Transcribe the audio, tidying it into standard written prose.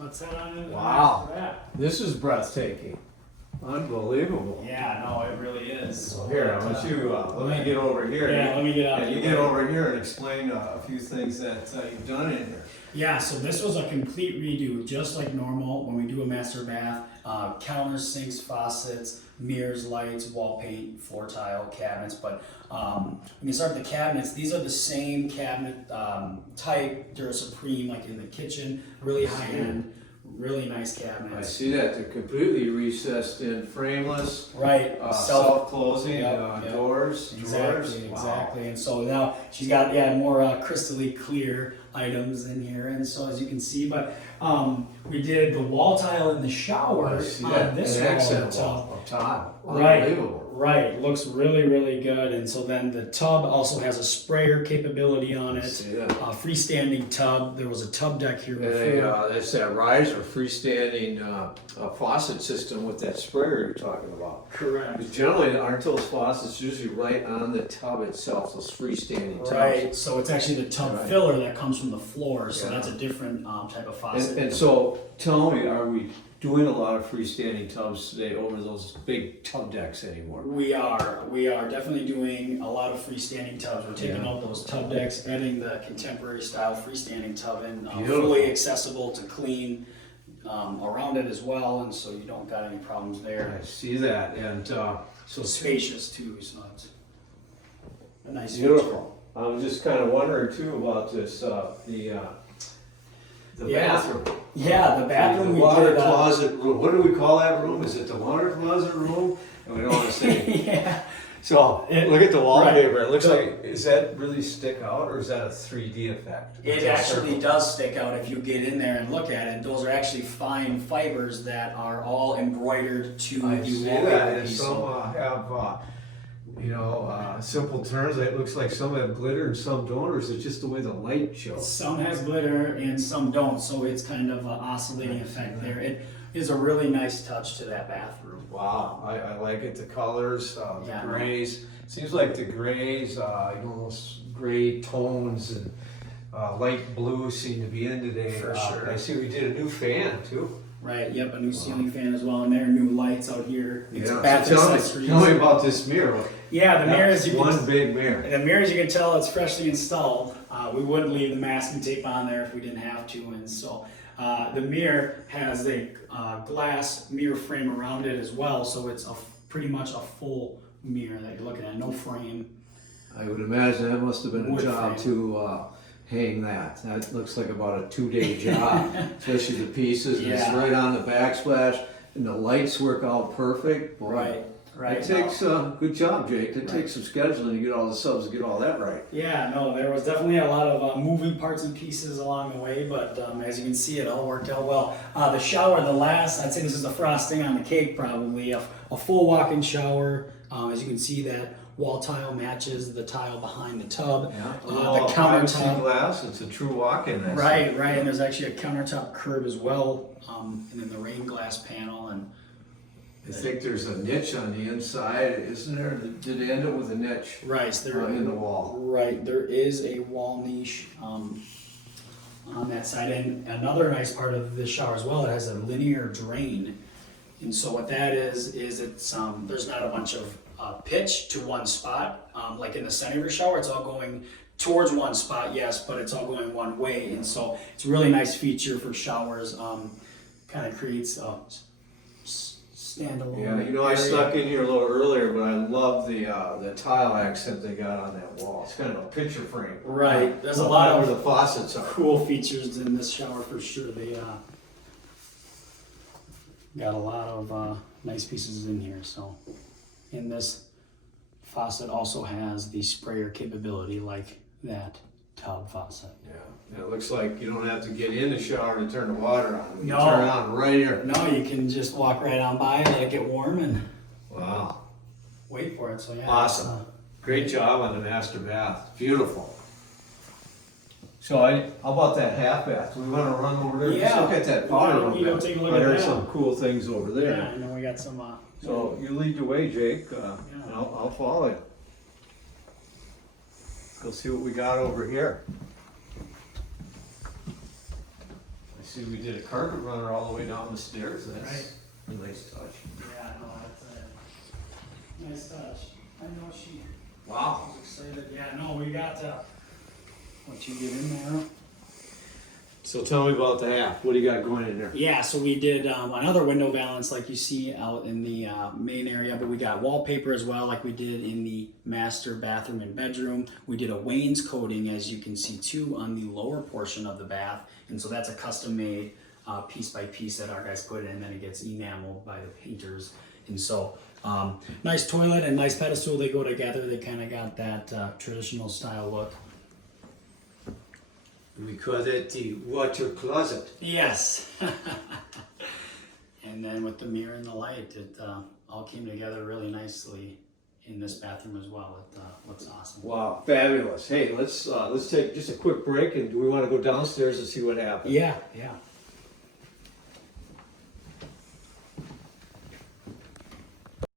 let's head on into Wow. the that. This is breathtaking. Unbelievable. Yeah, no, it really is. So here, I want you, let me get over here. Yeah, let me get out. Yeah, you get over here and explain a few things that you've done in here. Yeah, so this was a complete redo, just like normal when we do a master bath. Counters, sinks, faucets, mirrors, lights, wall paint, floor tile, cabinets. But we can start with the cabinets. These are the same cabinet type. They're Supreme, like in the kitchen, really high end, really nice I cabinets. see that they're completely recessed in, frameless, Right, self-closing Yep, yep. doors, drawers. Exactly, Wow. exactly. And so now she's got more crystally clear items in here, and so as you can see, but we did the wall tile in the shower I on see that. this An wall. accent tile. wall up top. Right, Unbelievable. right. Looks really, really good. And so then the tub also has a sprayer capability on I it. see that. Freestanding tub. There was a tub deck here before. And it's that riser freestanding faucet system with that sprayer you're talking about. Correct. Because generally, aren't those faucets usually right on the tub itself, those freestanding tubs? Right. So it's actually the tub Right. filler that comes from the floor. So Yeah. that's a different type of faucet. And so, tell me, are we doing a lot of freestanding tubs today over those big tub decks anymore? We are definitely doing a lot of freestanding tubs. We're taking Yeah. out those tub decks, adding the contemporary style freestanding tub in, Beautiful. fully accessible to clean around it as well, and so you don't got any problems there. I see that, and So spacious too, so it's a nice beautiful. I was just kind of wondering too about this, the Yeah. bathroom. feature. Yeah, the bathroom The we water did. closet room. What do we call that room? Is it the water closet room? And we don't want to say. Yeah, So look at the Right. wallpaper. It looks like, is that really stick out or is that a 3D effect? it actually does stick out if you get in there and look at it. Those are actually fine fibers that are all embroidered to I the see wallpaper that, and piece. some have, simple turns. It looks like some have glitter and some don't, or is it just the way the light shows? Some has glitter and some don't, so it's kind of an oscillating effect there. It is a really nice touch to that bathroom. Wow, I like it. The colors, Yeah. the grays. Seems like the grays, those gray tones and light blue seem to be in today. For sure. I see we did a new fan too. Right, yep, a new ceiling fan as well, and there are new lights out here. It's Yeah. bath So accessories. tell me about this mirror. Yeah, the mirrors you One can. big mirror. The mirrors you can tell it's freshly installed. We wouldn't leave the masking tape on there if we didn't have to, and so the mirror has a glass mirror frame around it as well, so it's pretty much a full mirror that you're looking at, no frame. I would imagine that must have been a Wood job frame. to hang that. That looks like about a 2-day job, especially the pieces. And it's Yeah. right on the backsplash, and the lights work out perfect. Boy, Right, right. It takes good job, Jake. It takes some scheduling to get all the subs to get all that right. Yeah, no, there was definitely a lot of moving parts and pieces along the way, but as you can see, it all worked out well. The shower, I'd say this is the frosting on the cake probably, a full walk-in shower. As you can see, that wall tile matches the tile behind the tub. The countertop. Glass. It's a true walk-in. Right, and there's actually a countertop curb as well, and then the rain glass panel, and I think there's a niche on the inside, isn't there? Did it end up with a niche right, there in the wall? Right, there is a wall niche on that side, and another nice part of this shower as well, it has a linear drain, and so what that is it's there's not a bunch of pitch to one spot, like in the center of your shower, it's all going towards one spot, yes, but it's all going one way, and so it's a really nice feature for showers. Kind of creates a standalone. Yeah, I area. snuck in here a little earlier, but I love the tile accent they got on that wall. It's kind of a picture frame. Right, there's a lot where of the faucets are. cool features in this shower for sure. They got a lot of nice pieces in here. So, and this faucet also has the sprayer capability like that tub faucet. Yeah, it looks like you don't have to get in the shower to turn the water on. You No. turn it on right here. No, you can just walk right on by, let it get warm, and Wow, wait for it. So yeah, awesome. Great job on the master bath. Beautiful. So how about that half bath? Do we want to run over there? Just Yeah. look at that powder room. You go take a look at There's that. some cool things over there. Yeah, and then we got some. So you lead the way, Jake. And I'll follow you. Go see what we got over here. I See, we did a carpet runner all the way down the stairs. That's a nice touch. Yeah, no, that's a nice touch. I know she Wow. was excited. Yeah, no, we got what you get in there. So tell me about the half. What do you got going in there? Yeah, so we did another window valance like you see out in the main area, but we got wallpaper as well like we did in the master bathroom and bedroom. We did a wainscoting, as you can see too, on the lower portion of the bath, and so that's a custom made piece by piece that our guys put in, and then it gets enameled by the painters. And so nice toilet and nice pedestal, they go together. They kind of got that traditional style look. We call it the water closet. Yes. And then with the mirror and the light, it all came together really nicely in this bathroom as well. It looks awesome. Wow, fabulous. Hey, let's take just a quick break, and do we want to go downstairs and see what happens? Yeah.